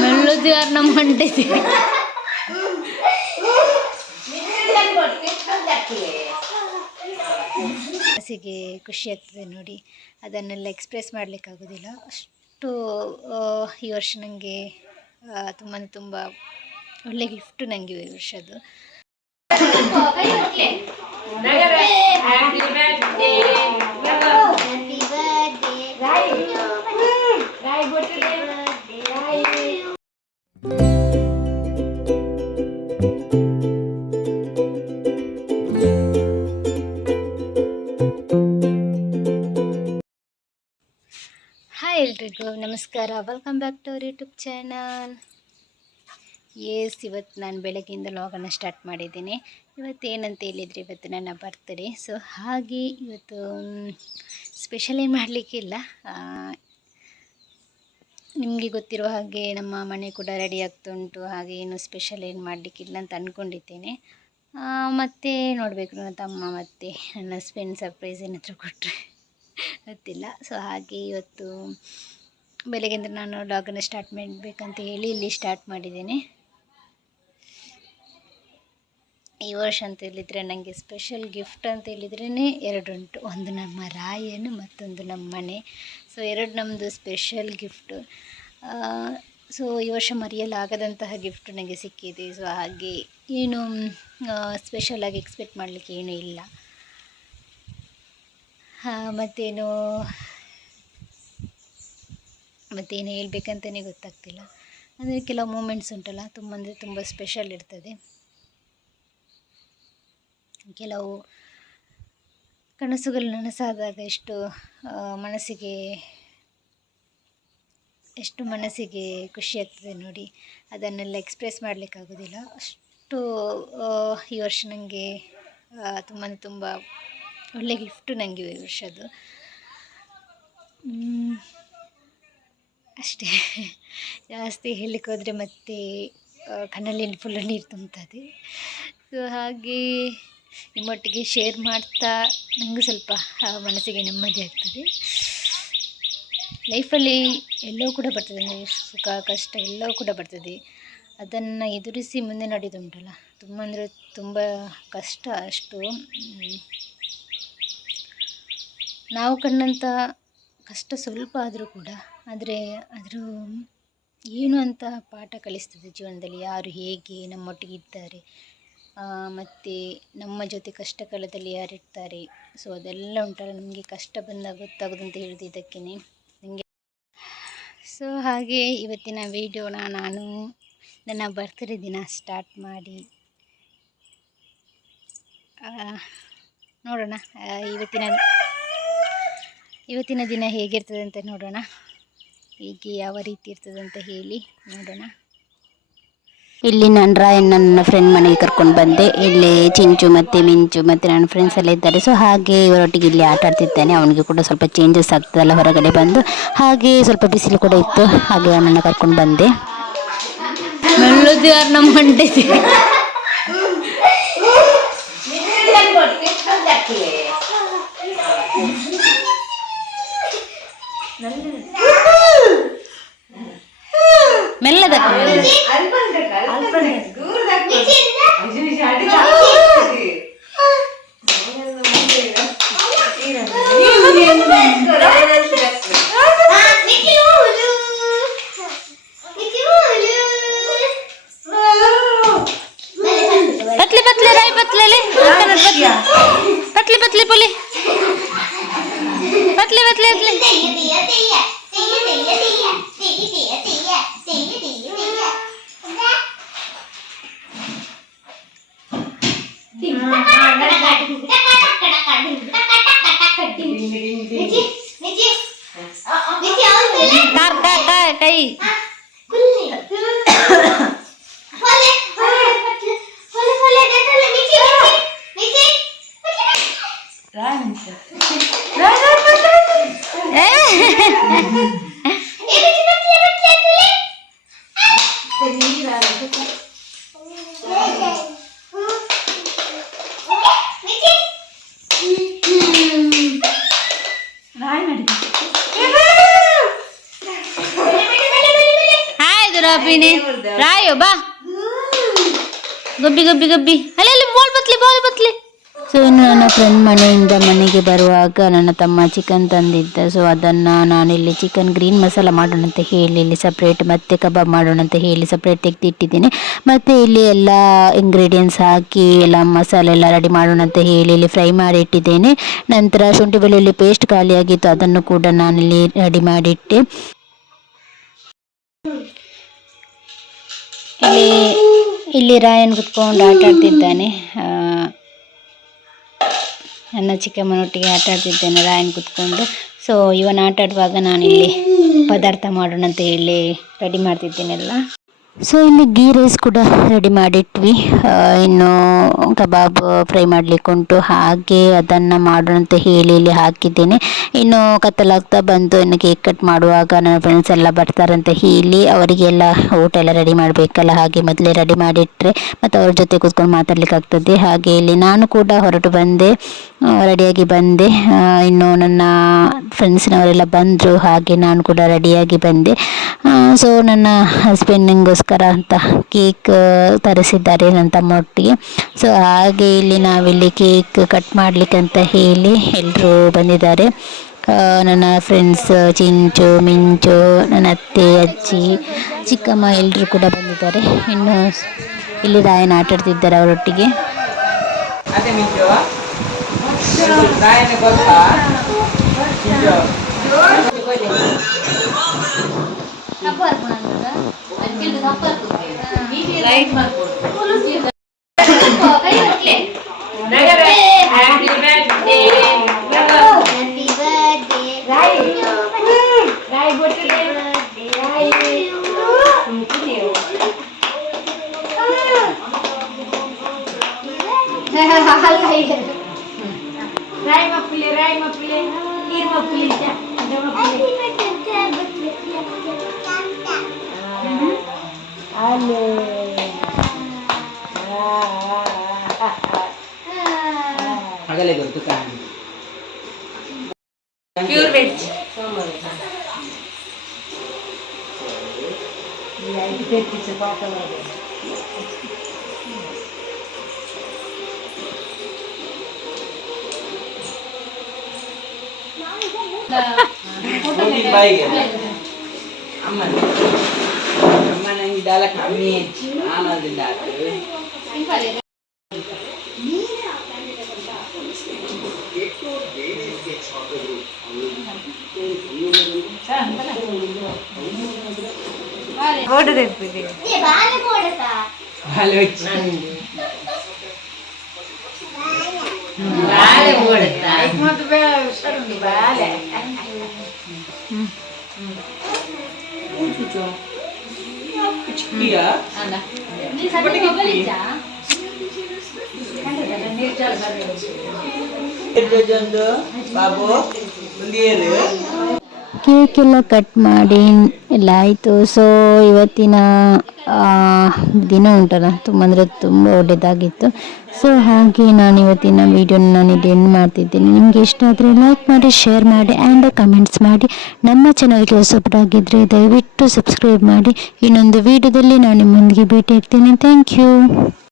ಮೆಲ್ಲದು ಯಾರು ನಮ್ಮ ಹೊಂಟಿದೆ ಮನಸ್ಸಿಗೆ ಖುಷಿ ಆಗ್ತದೆ ನೋಡಿ. ಅದನ್ನೆಲ್ಲ ಎಕ್ಸ್ಪ್ರೆಸ್ ಮಾಡಲಿಕ್ಕಾಗೋದಿಲ್ಲ. ಅಷ್ಟು ಈ ವರ್ಷ ನನಗೆ ತುಂಬ ಒಳ್ಳೆ ಗಿಫ್ಟು ನನಗೆ ಈ ವರ್ಷದ್ದು. ಹಾಯ್ ಎಲ್ರಿಗೂ ನಮಸ್ಕಾರ, welcome back to our YouTube channel. ಇವತ್ತು ನಾನು ಬೆಳಗ್ಗೆಯಿಂದ ವ್ಲಾಗನ್ನು ಸ್ಟಾರ್ಟ್ ಮಾಡಿದ್ದೀನಿ. ಇವತ್ತು ಏನಂತ ಹೇಳಿದರೆ, ಇವತ್ತು ನನ್ನ ಬರ್ತ್ಡೇ. ಸೊ ಹಾಗೆ ಇವತ್ತು ಸ್ಪೆಷಲ್ ಏನು ಮಾಡಲಿಕ್ಕಿಲ್ಲ. ನಿಮಗೆ ಗೊತ್ತಿರೋ ಹಾಗೆ ನಮ್ಮ ಮನೆ ಕೂಡ ರೆಡಿ ಆಗ್ತುಂಟು. ಹಾಗೆ ಏನು ಸ್ಪೆಷಲ್ ಏನು ಮಾಡಲಿಕ್ಕಿಲ್ಲ ಅಂತ ಅಂದ್ಕೊಂಡಿದ್ದೇನೆ. ಮತ್ತು ನೋಡಬೇಕು ನನ್ನ ತಮ್ಮ ಮತ್ತು ನನ್ನ ಹಸ್ಬೆಂಡ್ ಸರ್ಪ್ರೈಸ್ ಏನಾದರೂ ಕೊಟ್ಟರೆ ಗೊತ್ತಿಲ್ಲ. ಸೊ ಹಾಗೆ ಇವತ್ತು ಬೆಳಗ್ಗೆಯಿಂದ ನಾನು ವ್ಲಾಗನ್ನು ಸ್ಟಾರ್ಟ್ ಮಾಡಬೇಕಂತ ಹೇಳಿ ಇಲ್ಲಿ ಸ್ಟಾರ್ಟ್ ಮಾಡಿದ್ದೇನೆ. ಈ ವರ್ಷ ಅಂತ ಹೇಳಿದರೆ ನನಗೆ ಸ್ಪೆಷಲ್ ಗಿಫ್ಟ್ ಅಂತ ಹೇಳಿದ್ರೇ ಎರಡುಂಟು. ಒಂದು ನಮ್ಮ ರಾಯನು, ಮತ್ತೊಂದು ನಮ್ಮ ಮನೆ. ಸೊ ಎರಡು ನಮ್ಮದು ಸ್ಪೆಷಲ್ ಗಿಫ್ಟು. ಸೊ ಈ ವರ್ಷ ಮರೆಯಲಾಗದಂತಹ ಗಿಫ್ಟ್ ನನಗೆ ಸಿಕ್ಕಿದೆ. ಸೊ ಹಾಗೆ ಏನು ಸ್ಪೆಷಲಾಗಿ ಎಕ್ಸ್ಪೆಕ್ಟ್ ಮಾಡಲಿಕ್ಕೆ ಏನೂ ಇಲ್ಲ. ಮತ್ತೇನು ಹೇಳ್ಬೇಕಂತಲೇ ಗೊತ್ತಾಗ್ತಿಲ್ಲ. ಅಂದರೆ ಕೆಲವು ಮೂಮೆಂಟ್ಸ್ ಉಂಟಲ್ಲ, ತುಂಬ ಸ್ಪೆಷಲ್ ಇರ್ತದೆ. ಕೆಲವು ಕನಸುಗಳು ನನಸಾದಾಗ ಎಷ್ಟು ಮನಸ್ಸಿಗೆ ಖುಷಿ ಆಗ್ತದೆ ನೋಡಿ. ಅದನ್ನೆಲ್ಲ ಎಕ್ಸ್ಪ್ರೆಸ್ ಮಾಡಲಿಕ್ಕಾಗೋದಿಲ್ಲ. ಅಷ್ಟು ಈ ವರ್ಷ ನನಗೆ ತುಂಬ ಒಳ್ಳೆ ಗಿಫ್ಟು ನನಗೆ ಈ ವರ್ಷದ್ದು. ಅಷ್ಟೇ, ಜಾಸ್ತಿ ಹೇಳಲಿಕ್ಕೆ ಹೋದರೆ ಮತ್ತೆ ಕಣ್ಣಲ್ಲಿ ಫುಲ್ಲು ನೀರು ತುಂಬ್ತದೆ. ಸೊ ಹಾಗೆ ನಿಮ್ಮೊಟ್ಟಿಗೆ ಶೇರ್ ಮಾಡ್ತಾ ನನಗೂ ಸ್ವಲ್ಪ ಮನಸ್ಸಿಗೆ ನೆಮ್ಮದಿ ಆಗ್ತದೆ. ಲೈಫಲ್ಲಿ ಎಲ್ಲವೂ ಕೂಡ ಬರ್ತದೆ, ಸುಖ ಕಷ್ಟ ಎಲ್ಲವೂ ಕೂಡ ಬರ್ತದೆ. ಅದನ್ನು ಎದುರಿಸಿ ಮುಂದೆ ನಡೆದುಂಟಲ್ಲ, ತುಂಬ ಕಷ್ಟ. ಅಷ್ಟು ನಾವು ಕಂಡಂಥ ಕಷ್ಟ ಸ್ವಲ್ಪ ಆದರೂ ಕೂಡ, ಆದರೆ ಅದ್ರ ಏನು ಅಂತ ಪಾಠ ಕಲಿಸ್ತದೆ ಜೀವನದಲ್ಲಿ. ಯಾರು ಹೇಗೆ ನಮ್ಮೊಟ್ಟಿಗೆ ಇದ್ದಾರೆ, ಮತ್ತು ನಮ್ಮ ಜೊತೆ ಕಷ್ಟ ಕಾಲದಲ್ಲಿ ಯಾರಿರ್ತಾರೆ. ಸೊ ಅದೆಲ್ಲ ಉಂಟಲ್ಲ, ನಮಗೆ ಕಷ್ಟ ಬಂದಾಗ ಗೊತ್ತಾಗೋದಂತ ಹೇಳೋದು ಇದಕ್ಕೇ ನನಗೆ. ಸೊ ಹಾಗೆ ಇವತ್ತಿನ ವಿಡಿಯೋನ ನಾನು ನನ್ನ ಬರ್ತ್ಡೇ ದಿನ ಸ್ಟಾರ್ಟ್ ಮಾಡಿ ನೋಡೋಣ ಇವತ್ತಿನ ದಿನ ಹೇಗಿರ್ತದೆ ಅಂತ ನೋಡೋಣ. ಹೀಗೆ ಯಾವ ರೀತಿ ಇರ್ತದೆ ಅಂತ ಹೇಳಿ ನೋಡೋಣ. ಇಲ್ಲಿ ನಾನು ನನ್ನ ಫ್ರೆಂಡ್ ಮನೆಗೆ ಕರ್ಕೊಂಡು ಬಂದೆ. ಇಲ್ಲಿ ಚಿಂಚು ಮತ್ತು ಮಿಂಚು ಮತ್ತು ನನ್ನ ಫ್ರೆಂಡ್ಸ್ ಎಲ್ಲ ಇದ್ದಾರೆ. ಸೊ ಹಾಗೆ ಇವರೊಟ್ಟಿಗೆ ಇಲ್ಲಿ ಆಟ ಆಡ್ತಿದ್ದಾನೆ. ಅವನಿಗೆ ಕೂಡ ಸ್ವಲ್ಪ ಚೇಂಜಸ್ ಆಗ್ತದಲ್ಲ ಹೊರಗಡೆ ಬಂದು. ಹಾಗೆ ಸ್ವಲ್ಪ ಬಿಸಿಲು ಕೂಡ ಇತ್ತು, ಹಾಗೆ ಅವನನ್ನು ಕರ್ಕೊಂಡು ಬಂದೆ. ಮೆಲ್ಲದು ಯಾರು ನಮ್ಮ ಹೊಂಟಿದೆ पतले बोले पतले कई ಪಿಣಿ ರಾಯೋ ಬಾ ಗಬ್ಬಿ ಗಬ್ಬಿ ಗಬ್ಬಿ ಅಲ್ಲಿ ಬಾಲ್ ಬತ್ಲಿ. ಸೊ ಇನ್ನು ನನ್ನ ಫ್ರೆಂಡ್ ಮನೆಯಿಂದ ಮನೆಗೆ ಬರುವಾಗ ನನ್ನ ತಮ್ಮ ಚಿಕನ್ ತಂದಿದ್ದ. ಸೊ ಅದನ್ನು ನಾನಿಲ್ಲಿ ಚಿಕನ್ ಗ್ರೀನ್ ಮಸಾಲ ಮಾಡೋಣ ಅಂತ ಹೇಳಿ ಇಲ್ಲಿ ಸಪ್ರೇಟ್, ಮತ್ತೆ ಕಬಾಬ್ ಮಾಡೋಣ ಅಂತ ಹೇಳಿ ಸಪ್ರೇಟ್ ತೆಗೆದಿಟ್ಟಿದ್ದೀನಿ. ಮತ್ತು ಇಲ್ಲಿ ಎಲ್ಲ ಇಂಗ್ರೀಡಿಯೆಂಟ್ಸ್ ಹಾಕಿ ಎಲ್ಲ ಮಸಾಲೆ ಎಲ್ಲ ರೆಡಿ ಮಾಡೋಣ ಅಂತ ಹೇಳಿ ಇಲ್ಲಿ ಫ್ರೈ ಮಾಡಿ ಇಟ್ಟಿದ್ದೇನೆ. ನಂತರ ಶುಂಠಿ ಬೆಳ್ಳುಳ್ಳಿ ಪೇಸ್ಟ್ ಖಾಲಿಯಾಗಿತ್ತು, ಅದನ್ನು ಕೂಡ ನಾನಿಲ್ಲಿ ರೆಡಿ ಮಾಡಿಟ್ಟೆ. ಇಲ್ಲಿ ರಾಯನ್ ಕುತ್ಕೊಂಡು ಆಟ ಆಡ್ತಿದ್ದಾನೆ. ನನ್ನ ಚಿಕ್ಕಮ್ಮನೊಟ್ಟಿಗೆ ಆಟ ಆಡ್ತಿದ್ದೇನೆ ರಾಯನ್ ಕುತ್ಕೊಂಡು. ಸೊ ಇವನು ಆಟ ಆಡುವಾಗ ನಾನಿಲ್ಲಿ ಪದಾರ್ಥ ಮಾಡೋಣ ಅಂತ ಹೇಳಿ ರೆಡಿ ಮಾಡ್ತಿದ್ದೇನೆಲ್ಲ. ಸೊ ಇಲ್ಲಿ ಗೀ ರೈಸ್ ಕೂಡ ರೆಡಿ ಮಾಡಿಟ್ವಿ. ಇನ್ನು ಕಬಾಬ್ ಫ್ರೈ ಮಾಡಲಿಕ್ಕೆ ಉಂಟು, ಹಾಗೆ ಅದನ್ನು ಮಾಡೋಣ ಅಂತ ಹೇಳಿ ಇಲ್ಲಿ ಹಾಕಿದ್ದೇನೆ. ಇನ್ನು ಕತ್ತಲಾಗ್ತಾ ಬಂತು. ಇನ್ನು ಕೇಕ್ ಕಟ್ ಮಾಡುವಾಗ ನನ್ನ ಫ್ರೆಂಡ್ಸ್ ಎಲ್ಲ ಬರ್ತಾರಂತ ಹೇಳಿ ಅವರಿಗೆಲ್ಲ ಊಟ ಎಲ್ಲ ರೆಡಿ ಮಾಡಬೇಕಲ್ಲ, ಹಾಗೆ ಮೊದಲೇ ರೆಡಿ ಮಾಡಿಟ್ರೆ ಮತ್ತು ಅವ್ರ ಜೊತೆ ಕೂತ್ಕೊಂಡು ಮಾತಾಡ್ಲಿಕ್ಕಾಗ್ತದೆ. ಹಾಗೆ ಇಲ್ಲಿ ನಾನು ಕೂಡ ಹೊರಟು ಬಂದೆ, ರೆಡಿಯಾಗಿ ಬಂದೆ. ಇನ್ನು ನನ್ನ ಫ್ರೆಂಡ್ಸ್ನವರೆಲ್ಲ ಬಂದರು, ಹಾಗೆ ನಾನು ಕೂಡ ರೆಡಿಯಾಗಿ ಬಂದೆ. ಸೊ ನನ್ನ ಹಸ್ಬೆಂಡಿಗೋಸ್ಕರ ಅಂತ ಕೇಕ್ ತರಿಸಿದ್ದಾರೆ ನನ್ನ ತಮ್ಮೊಟ್ಟಿಗೆ. ಸೊ ಹಾಗೆ ಇಲ್ಲಿ ನಾವಿಲ್ಲಿ ಕೇಕ್ ಕಟ್ ಮಾಡಲಿಕ್ಕಂತ ಹೇಳಿ ಎಲ್ಲರೂ ಬಂದಿದ್ದಾರೆ. ನನ್ನ ಫ್ರೆಂಡ್ಸ್ ಚಿಂಚು, ಮಿಂಚು, ನನ್ನ ಅತ್ತೆ, ಅಜ್ಜಿ, ಚಿಕ್ಕಮ್ಮ ಎಲ್ಲರೂ ಕೂಡ ಬಂದಿದ್ದಾರೆ. ಇನ್ನು ಇಲ್ಲಿ ರಾಯನ್ ಆಟ ಆಡ್ತಿದ್ದಾರೆ ಅವರೊಟ್ಟಿಗೆ. ಆಗಲೇ ಗೊತ್ತು ಕಾಣಿ ಪ್ಯೂರ್ ವೆಜ್ ಬಾಯಿಗೆ ಅಮ್ಮ ನಂಗೆ ದಾಲ ಕಮ್ಮಿ ನಾನು ಅದಿಲ್ಲ ಬಾಬು ಕೇಕ್ ಎಲ್ಲ ಕಟ್ ಮಾಡಿ ಎಲ್ಲ ಆಯಿತು. ಸೊ ಇವತ್ತಿನ ದಿನ ಉಂಟಲ್ಲ ತುಂಬ ಅಂದರೆ ತುಂಬ ಒಳ್ಳೆಯದಾಗಿತ್ತು. ಸೊ ಹಾಗೆ ನಾನು ಇವತ್ತಿನ ವೀಡಿಯೋನ ನಾನಿಲ್ಲಿ ಎಂಡ್ ಮಾಡ್ತಿದ್ದೀನಿ. ನಿಮಗೆ ಇಷ್ಟ ಆದರೆ ಲೈಕ್ ಮಾಡಿ, ಶೇರ್ ಮಾಡಿ ಆ್ಯಂಡ್ ಕಮೆಂಟ್ಸ್ ಮಾಡಿ. ನಮ್ಮ ಚಾನಲ್ಗೆ ಹೊಸಬರಾಗಿದ್ದರೆ ದಯವಿಟ್ಟು ಸಬ್ಸ್ಕ್ರೈಬ್ ಮಾಡಿ. ಇನ್ನೊಂದು ವೀಡಿಯೋದಲ್ಲಿ ನಾನು ನಿಮ್ಮೊಂದಿಗೆ ಭೇಟಿ ಇರ್ತೀನಿ. Thank you.